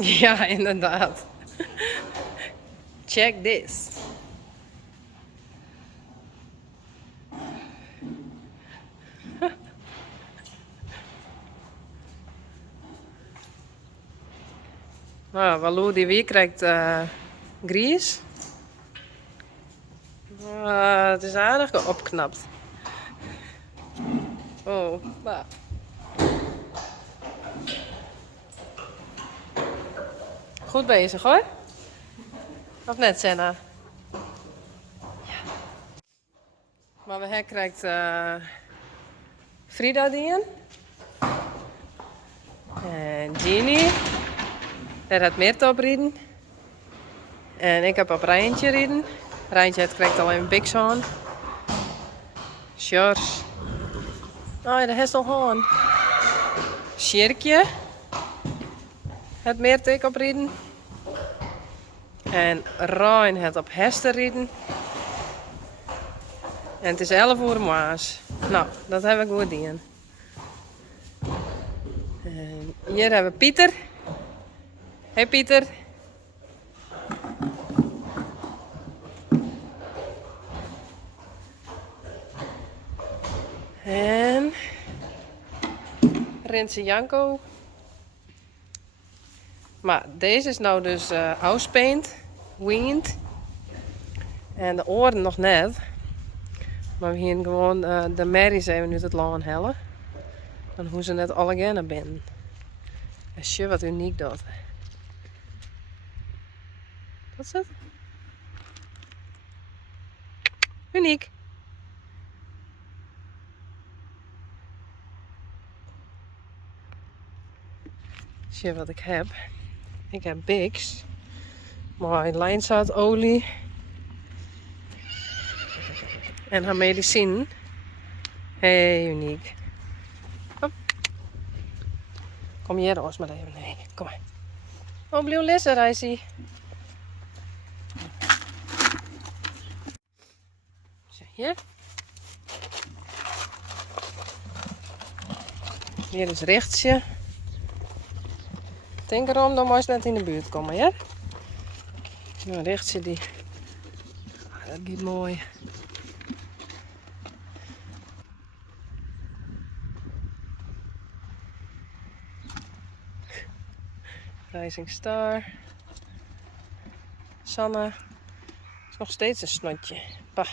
Ja, inderdaad. Check this. Nou, Walou die weer krijgt gries. Het is aardig opknapt. Oh, nou. Goed bezig hoor. Of net, Senna? Ja. Maar we krijgt Frida die in. En Jeannie. Daar had Meerte op rijden. En ik heb op Rijntje rijden. Rijntje krijgt al een big zoon. Sjors. Oh ja, daar is nog gewoon. Sjirkje. Het Meerte ik op rijden. En Rijn het op Hester rijden. En het is 11 uur maas. Nou, dat hebben we goed gedaan. En hier hebben we Pieter. Hey Pieter. En Rinse Janko. Maar deze is nou dus auspaint, wiend. En de oren nog net. Maar we gaan gewoon de merries even uit het land hellen. Dan hoe ze net alle naar binnen. En zie wat uniek dat. Wat is het? Uniek. Zie wat ik heb. Ik heb Bix. Mooi lijnzaadolie. En haar medicijn. Hey, uniek. Kom. Kom hier, Roos, maar even. Nee, kom maar. Oh, blijf lessen, Rijsie. Hier. Hier is Richtje. Denk erom, dan moet je net in de buurt komen, ja? Nou, Richtje die. Dat gaat mooi. Rising Star. Sanne. Is nog steeds een snotje. Bah.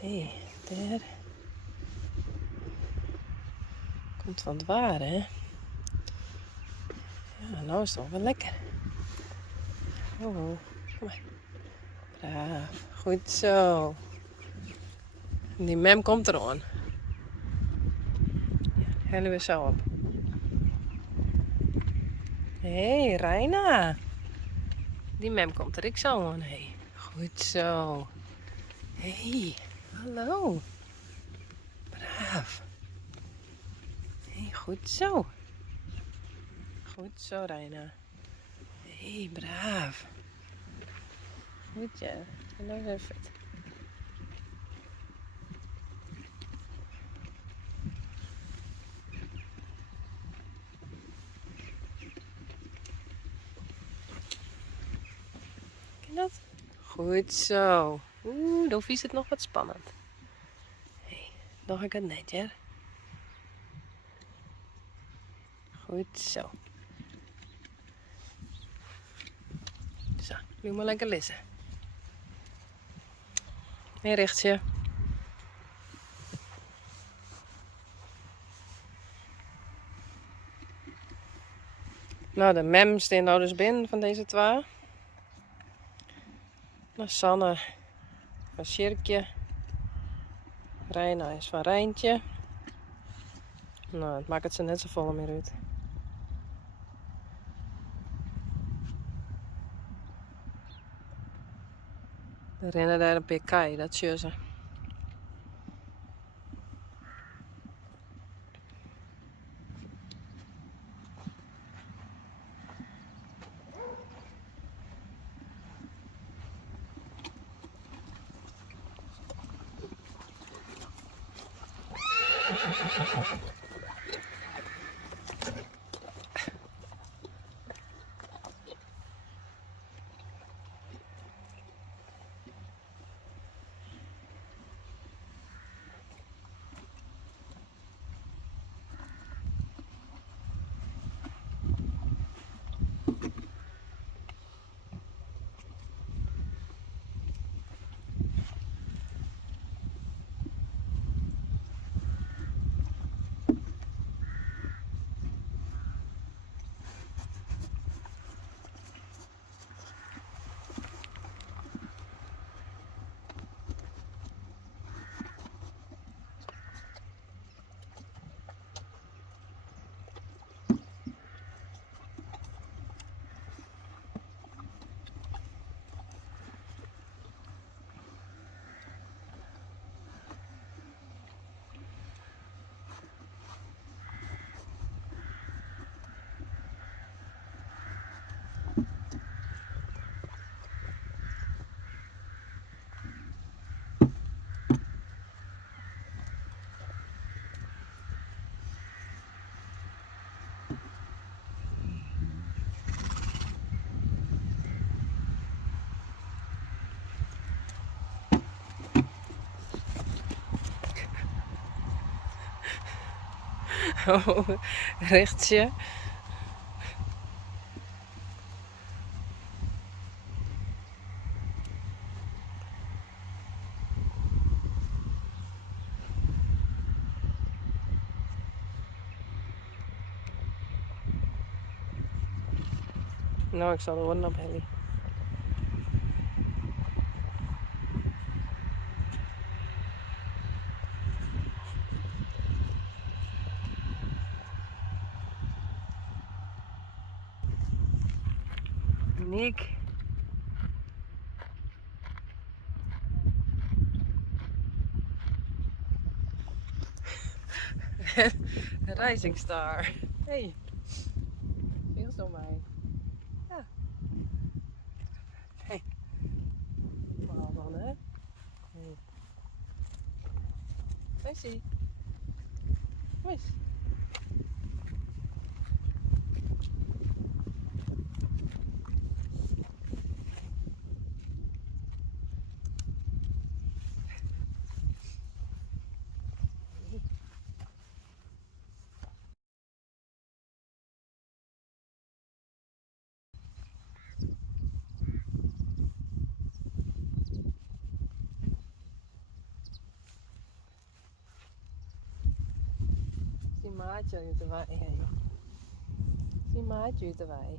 Hé, daar. Komt van het waar, hè? Ja, nou is het wel lekker. Oh, kom maar. Braaf. Goed zo. Die mem komt eraan. Ja, hellen we zo op. Hé, hey, Reina. Die mem komt er ik zo aan. Hey. Goed zo. Hé, hey, hallo. Braaf. Hey, goed zo. Goed zo, Reina. Hé, hey, braaf. Goed ja. En nou is even het. Ken je dat? Goed zo. Oeh, dan is het nog wat spannend. Hey, nog een keer netjes. Goed zo. Zo, nu maar lekker lezen. En Richtje. Nou, de mem staat nou dus binnen van deze twee. Nou, Sanne van Sjirkje. Reina is van Rijntje. Nou, het maakt het ze net zo vol meer uit. Er rennen daar een PK, dat zie ze. Oh, rechtje. Nou, ik zal er gewoon op Helly. Nick. Rising Star. Hey, veel zo mij. Ja. Hey, normaal dan hè. Hey. Messi. Wees. Die maatje uit de wei. Hey. Die maatje uit de wei.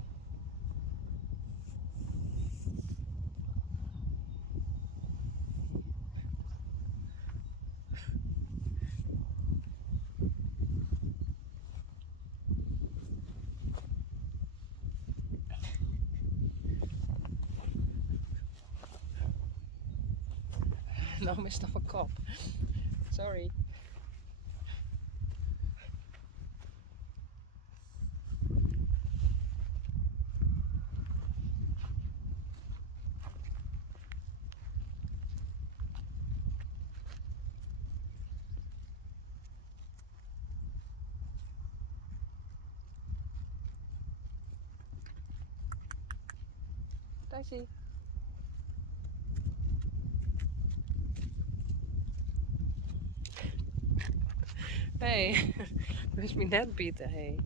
Nou, mist op een kop. Sorry. Taxi. Hey, wist me net bieten, hey.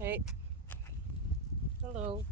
Hey. Hallo.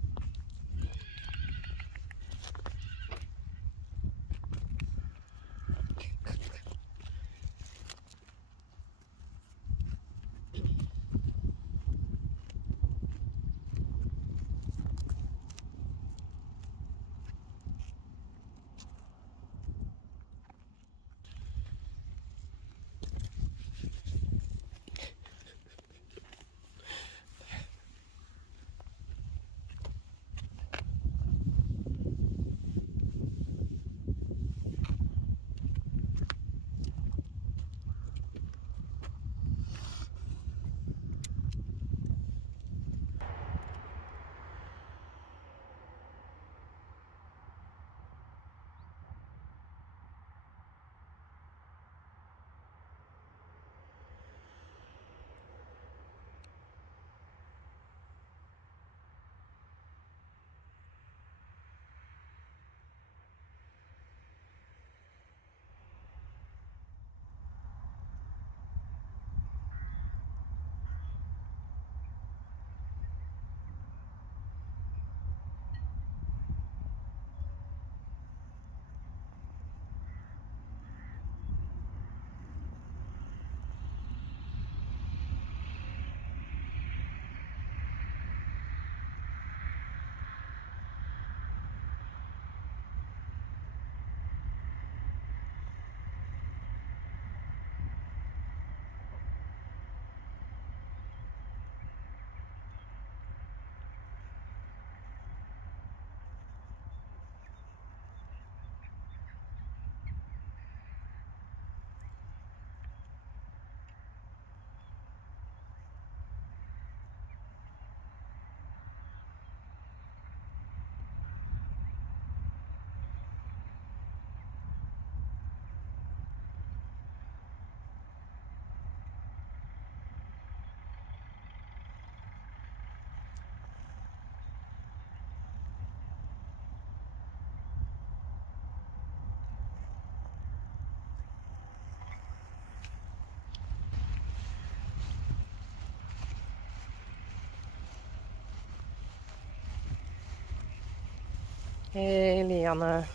Hey Lianne.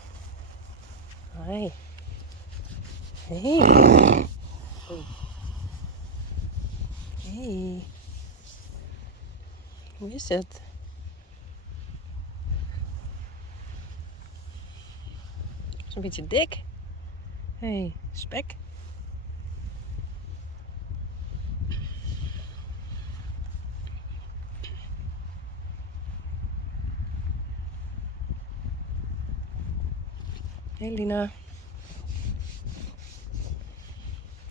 Hoi. Hey. Oh. Hey. Hoe is het? Is een beetje dik. Hey, spek. Hey Lina.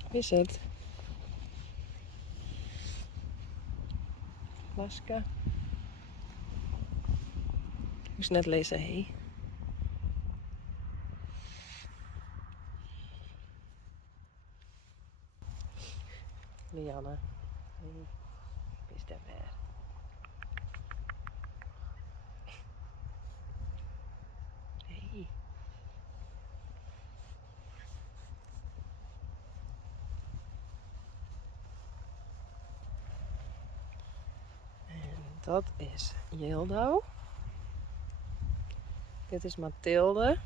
Hoe is het? Laska. Ik moest net lezen, hey. Lianne. Hey. Is dat weer? Hey. En dat is Jildo. Dit is Mathilde.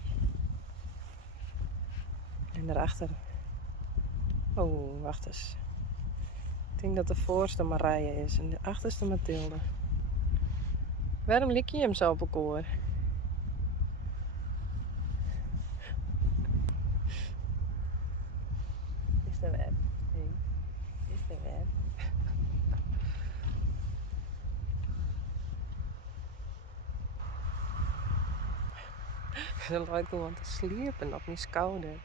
En daarachter... Oh, wacht eens. Ik denk dat de voorste Marije is en de achterste Mathilde. Waarom lik je hem zo op elkaar? Is er weer? Hey. Is er weer? Ze lijkt gewoon te sliepen op mijn schouder.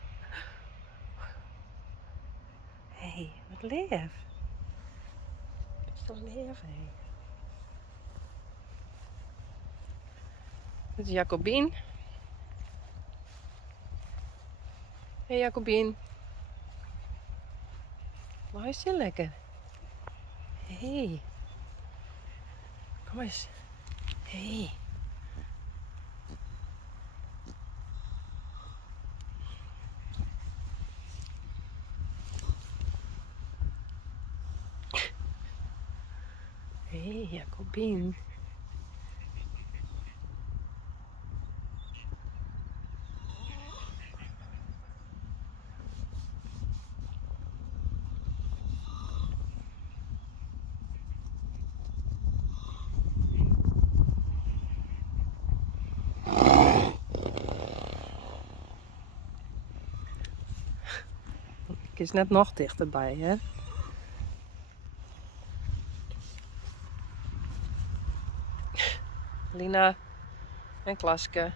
Hé, hey, wat lief. Dat is toch lief, hé. Dit is Jacobien. Hé hey, Jacobien. Luister je lekker? Hé. Hey. Kom eens. Hé. Hey. Hé, hey, Jacobien. Ik is net nog dichterbij, hè? Lina en Klaske.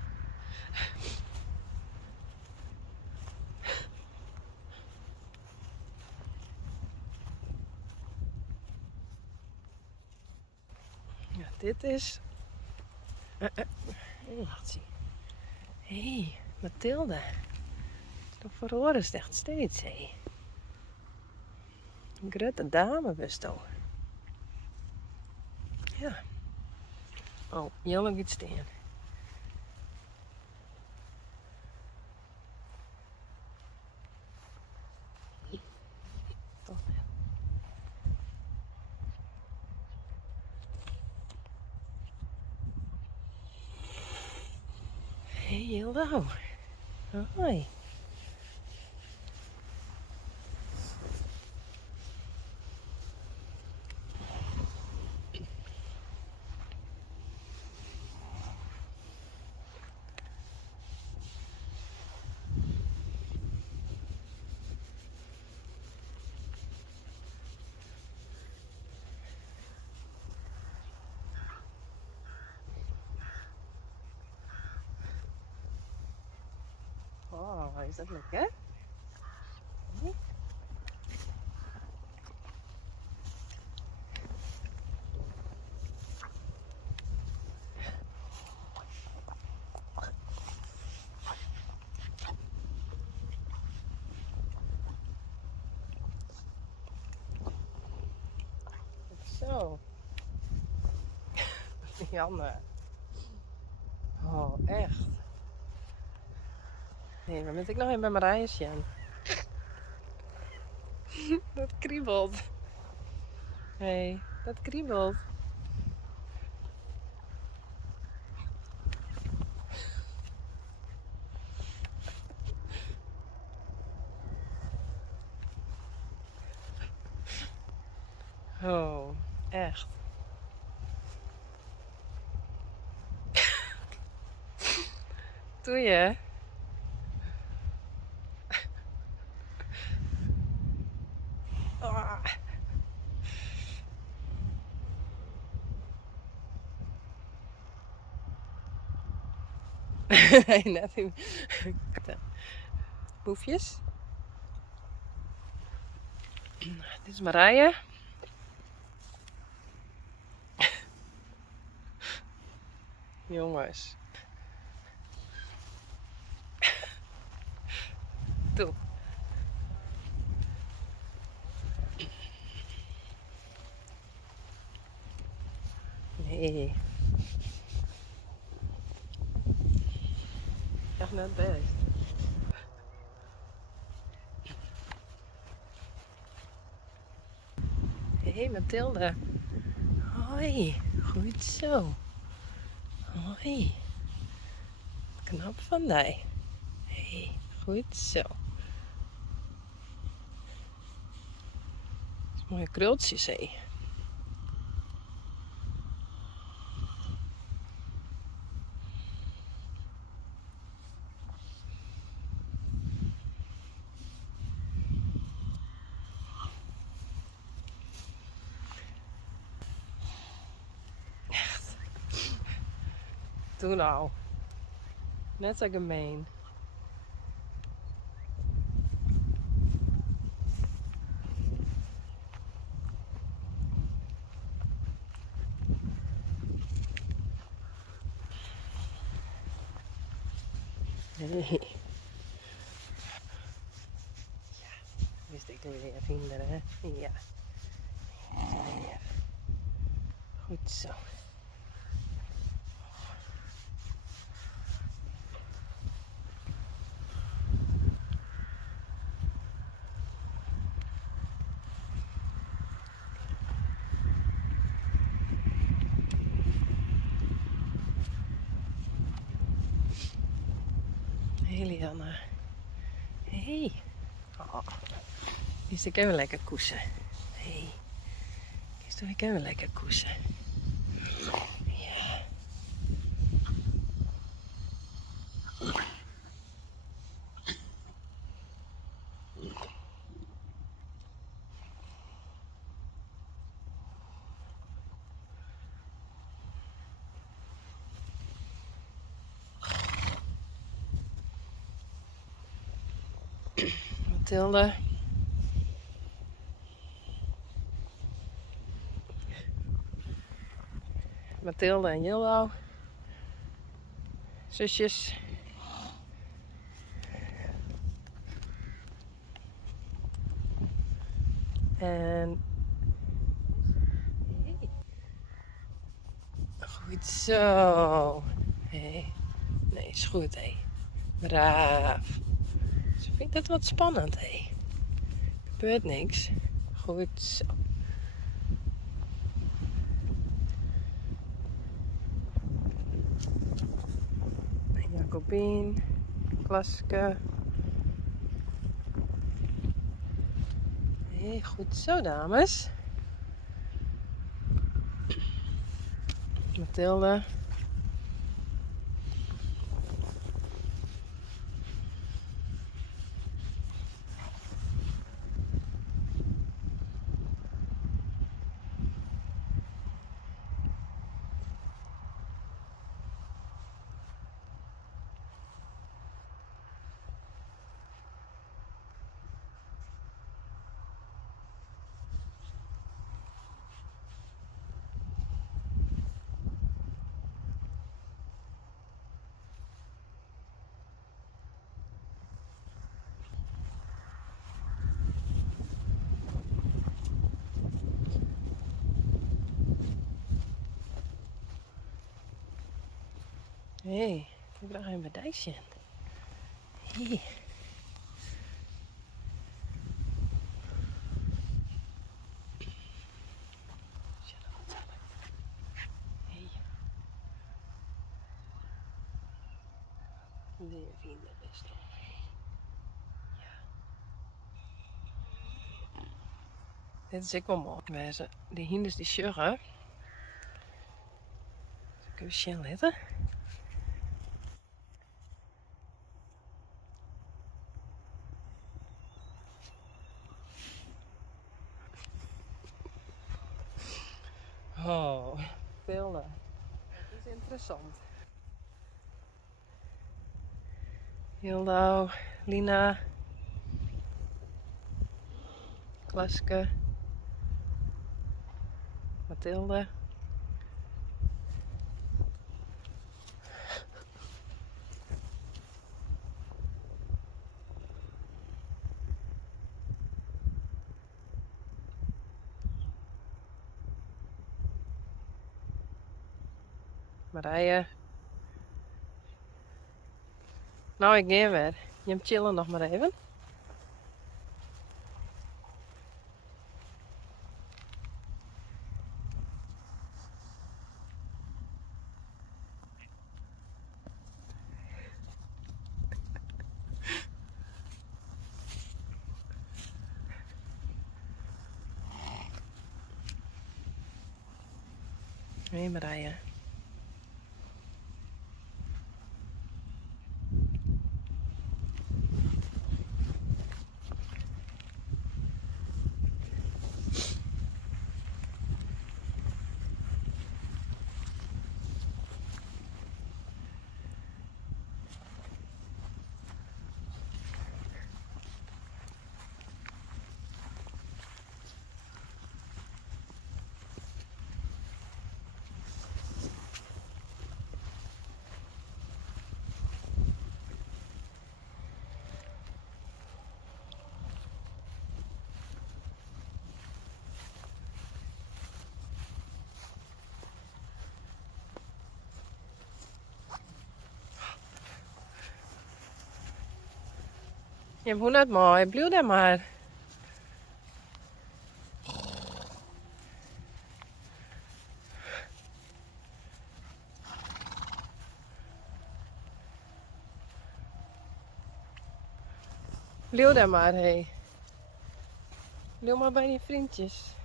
Ja, dit is... Wacht zie. Hé, hey, Mathilde. Toch verhoren is het echt steeds, hé. Hey. Een grote dame best al. Ja. Oh, Jelle gaat staan. Toch net. Hey, Jildo. Hoi. Oh, is dat lekker? Hm? Zo. Janne. Oh, echt. Nee, maar moet ik nog even bij Marije zien? Dat kriebelt. Hé, hey, dat kriebelt. Oh, echt. Doe je? Ah. Nee, net niet. Boefjes. Dit is Marije. Jongens. Toe. Nee. Echt net best. Hé, Mathilde. Hoi. Goed zo. Hoi. Knap van mij. Hé, goed zo. Dat is mooie krultjes, hé. Echt. Doe nou. Net zo gemeen. Nee. Wist ik weer vinden, hè? Ja. Ja. Goed zo. Hé, Lianne. Hé. Oh. Kies ik even lekker koesen. Hé. Kies toch ik even lekker koesen. Ja. Mathilde. Mathilde en Jildo. Zusjes. En... Goed zo. Hé. Nee, is goed, hé. Braaf. Ze vindt het wat spannend, hé. Gebeurt niks. Goed zo. Jacobien. Klaske. Hé, goed zo, dames. Mathilde. Hé, ik draag een badijsje. Hé. Hé. De vinden best wel. Ja. Dit is ook wel mooi. Wezen. Die hinders die sjuggen. Dus ik even zien letten. Oh, beelden. Dat is interessant. Hildo, Lina, Klaske, Mathilde. Marije. Nou, ik ga weer. Je chillen nog maar even. Hé Marije. Je hebt het mooi. Blijf daar maar. Blijf daar maar, hé. Blijf maar bij die vriendjes.